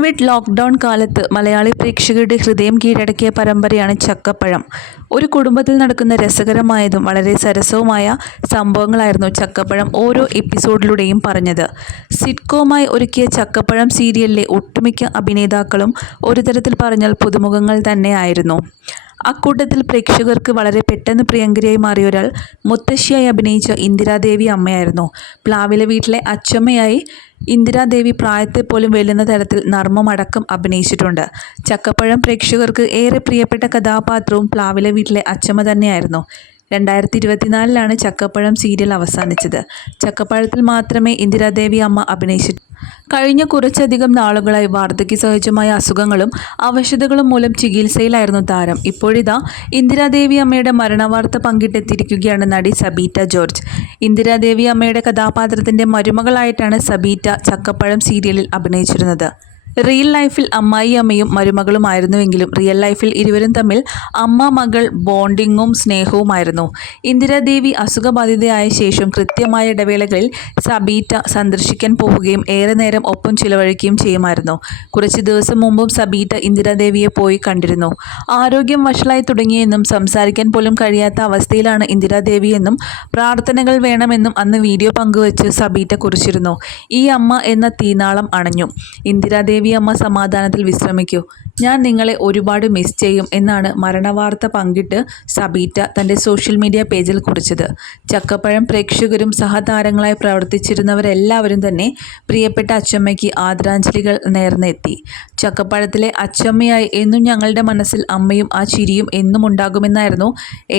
Covid lockdown കാലത്ത് മലയാളി പ്രേക്ഷകരുടെ ഹൃദയം കീഴടക്കിയ പരമ്പരയാണ് ചക്കപ്പഴം. ഒരു കുടുംബത്തിൽ നടക്കുന്ന രസകരമായതും വളരെ സരസവുമായ സംഭവങ്ങളായിരുന്നു ചക്കപ്പഴം ഓരോ എപ്പിസോഡിലൂടെയും പറഞ്ഞത്. സിറ്റ്കോമായി ഒരുക്കിയ ചക്കപ്പഴം സീരിയലിലെ ഒട്ടുമിക്ക അഭിനേതാക്കളും ഒരു തരത്തിൽ പറഞ്ഞാൽ പുതുമുഖങ്ങൾ തന്നെയായിരുന്നു. അക്കൂട്ടത്തിൽ പ്രേക്ഷകർക്ക് വളരെ പെട്ടെന്ന് പ്രിയങ്കരിയായി മാറിയ ഒരാൾ മുത്തശ്ശിയായി അഭിനയിച്ച ഇന്ദിരാദേവി അമ്മയായിരുന്നു. പ്ലാവിലെ വീട്ടിലെ അച്ചമ്മയായി ഇന്ദിരാദേവി പ്രായത്തെ പോലും വെല്ലുന്ന തരത്തിൽ നർമ്മമടക്കം അഭിനയിച്ചിട്ടുണ്ട്. ചക്കപ്പഴം പ്രേക്ഷകർക്ക് ഏറെ പ്രിയപ്പെട്ട കഥാപാത്രവും പ്ലാവിലെ വീട്ടിലെ അച്ചമ്മ തന്നെയായിരുന്നു. 2024 ചക്കപ്പഴം സീരിയൽ അവസാനിച്ചത്. ചക്കപ്പഴത്തിൽ മാത്രമേ ഇന്ദിരാദേവി അമ്മ അഭിനയിച്ചിട്ടുള്ളൂ. കഴിഞ്ഞ കുറച്ചധികം നാളുകളായി വാർദ്ധക്യ സഹജമായ അസുഖങ്ങളും അവശതകളും മൂലം ചികിത്സയിലായിരുന്നു താരം. ഇപ്പോഴിതാ ഇന്ദിരാദേവി അമ്മയുടെ മരണവാർത്ത പങ്കിട്ടെത്തിയിരിക്കുകയാണ് നടി സബീറ്റ ജോർജ്. ഇന്ദിരാദേവി അമ്മയുടെ കഥാപാത്രത്തിന്റെ മരുമകളായിട്ടാണ് സബീറ്റ ചക്കപ്പഴം സീരിയലിൽ അഭിനയിച്ചിരുന്നത്. റിയൽ ലൈഫിൽ അമ്മായി അമ്മയും മരുമകളുമായിരുന്നുവെങ്കിലും റിയൽ ലൈഫിൽ ഇരുവരും തമ്മിൽ അമ്മ മകൾ ബോണ്ടിങ്ങും സ്നേഹവുമായിരുന്നു. ഇന്ദിരാദേവി അസുഖബാധിതയായ ശേഷം കൃത്യമായ ഇടവേളകളിൽ സബീറ്റ സന്ദർശിക്കാൻ പോവുകയും ഏറെ നേരം ഒപ്പം ചിലവഴിക്കുകയും ചെയ്യുമായിരുന്നു. കുറച്ച് ദിവസം മുമ്പും സബീറ്റ ഇന്ദിരാദേവിയെ പോയി കണ്ടിരുന്നു. ആരോഗ്യം വഷളായി തുടങ്ങിയെന്നും സംസാരിക്കാൻ പോലും കഴിയാത്ത അവസ്ഥയിലാണ് ഇന്ദിരാദേവിയെന്നും പ്രാർത്ഥനകൾ വേണമെന്നും അന്ന് വീഡിയോ പങ്കുവച്ച് സബീറ്റ കുറിച്ചിരുന്നു. ഈ അമ്മ എന്ന തീനാളം അണഞ്ഞു. ഇന്ദിരാദേവി അമ്മ സമാധാനത്തിൽ വിശ്രമിക്കൂ, ഞാൻ നിങ്ങളെ ഒരുപാട് മിസ് ചെയ്യും എന്നാണ് മരണവാർത്ത പങ്കിട്ട് സബീറ്റ തൻ്റെ സോഷ്യൽ മീഡിയ പേജിൽ കുറിച്ചത്. ചക്കപ്പഴം പ്രേക്ഷകരും സഹതാരങ്ങളായി പ്രവർത്തിച്ചിരുന്നവരെല്ലാവരും തന്നെ പ്രിയപ്പെട്ട അച്ചമ്മയ്ക്ക് ആദരാഞ്ജലികൾ നേർന്നെത്തി. ചക്കപ്പഴത്തിലെ അച്ചമ്മയായി എന്നും ഞങ്ങളുടെ മനസ്സിൽ അമ്മയും ആ ചിരിയും എന്നും ഉണ്ടാകുമെന്നായിരുന്നു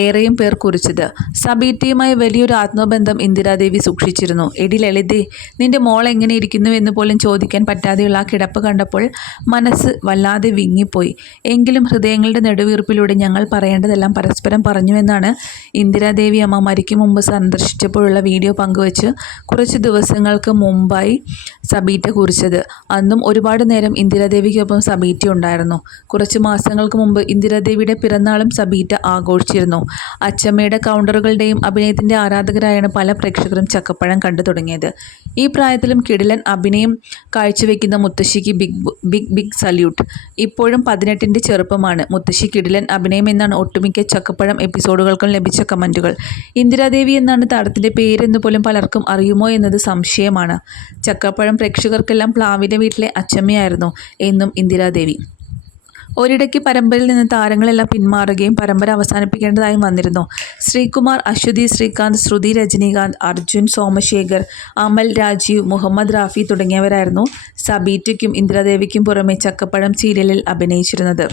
ഏറെയും പേർ കുറിച്ചത്. സബീറ്റയുമായി വലിയൊരു ആത്മബന്ധം ഇന്ദിരാദേവി സൂക്ഷിച്ചിരുന്നു. എടി ലളിതേ, നിന്റെ മോൾ എങ്ങനെ ഇരിക്കുന്നു എന്ന് പോലും ചോദിക്കാൻ പറ്റാതെയുള്ള ആ കിടപ്പ് കണ്ടപ്പോൾ മനസ്സ് വല്ലാതെ വിങ്ങിപ്പോയി. എങ്കിലും ഹൃദയങ്ങളുടെ നെടുവീർപ്പിലൂടെ ഞങ്ങൾ പറയേണ്ടതെല്ലാം പരസ്പരം പറഞ്ഞുവെന്നാണ് ഇന്ദിരാദേവി അമ്മ മരിക്കും മുമ്പ് സന്ദർശിച്ചപ്പോഴുള്ള വീഡിയോ പങ്കുവച്ച് കുറച്ച് ദിവസങ്ങൾക്ക് മുമ്പായി സബീറ്റ കുറിച്ചത്. അന്നും ഒരുപാട് നേരം ഇന്ദിരാദേവിക്കൊപ്പം സബീറ്റ ഉണ്ടായിരുന്നു. കുറച്ച് മാസങ്ങൾക്ക് മുമ്പ് ഇന്ദിരാദേവിയുടെ പിറന്നാളും സബീറ്റ ആഘോഷിച്ചിരുന്നു. അച്ചമ്മയുടെ കൗണ്ടറുകളുടെയും അഭിനയത്തിൻ്റെ ആരാധകരായാണ് പല പ്രേക്ഷകരും ചക്കപ്പഴം കണ്ടു തുടങ്ങിയത്. ഈ പ്രായത്തിലും കിടിലൻ അഭിനയം കാഴ്ചവെക്കുന്ന മുത്തശ്ശിക്ക് ബിഗ് സല്യൂട്ട്. ഇപ്പോഴും 18ൻ്റെ ചെറുപ്പമാണ്. മുത്തശ്ശി കിടിലൻ അഭിനയം എന്നാണ് ഒട്ടുമിക്ക ചക്കപ്പഴം എപ്പിസോഡുകൾക്കും ലഭിച്ച കമൻറ്റുകൾ. ഇന്ദിരാദേവി എന്നാണ് താരത്തിൻ്റെ പേരെന്ന് പോലും പലർക്കും അറിയുമോ എന്നത് സംശയമാണ്. ചക്കപ്പഴം പ്രേക്ഷകർക്കെല്ലാം പ്ലാവിലെ വീട്ടിലെ അച്ചമ്മയായിരുന്നു എന്നും ഇന്ദിരാദേവി. ഒരിടയ്ക്ക് പരമ്പരയിൽ നിന്ന് താരങ്ങളെല്ലാം പിന്മാറുകയും പരമ്പര അവസാനിപ്പിക്കേണ്ടതായും വന്നിരുന്നു. ശ്രീകുമാർ, അശ്വതി ശ്രീകാന്ത്, ശ്രുതി രജനീകാന്ത്, അർജുൻ സോമശേഖർ, അമൽ, രാജീവ്, മുഹമ്മദ് റാഫി തുടങ്ങിയവരായിരുന്നു സബീറ്റയ്ക്കും ഇന്ദിരാദേവിക്കും പുറമെ ചക്കപ്പഴം സീരിയലിൽ അഭിനയിച്ചിരുന്നത്.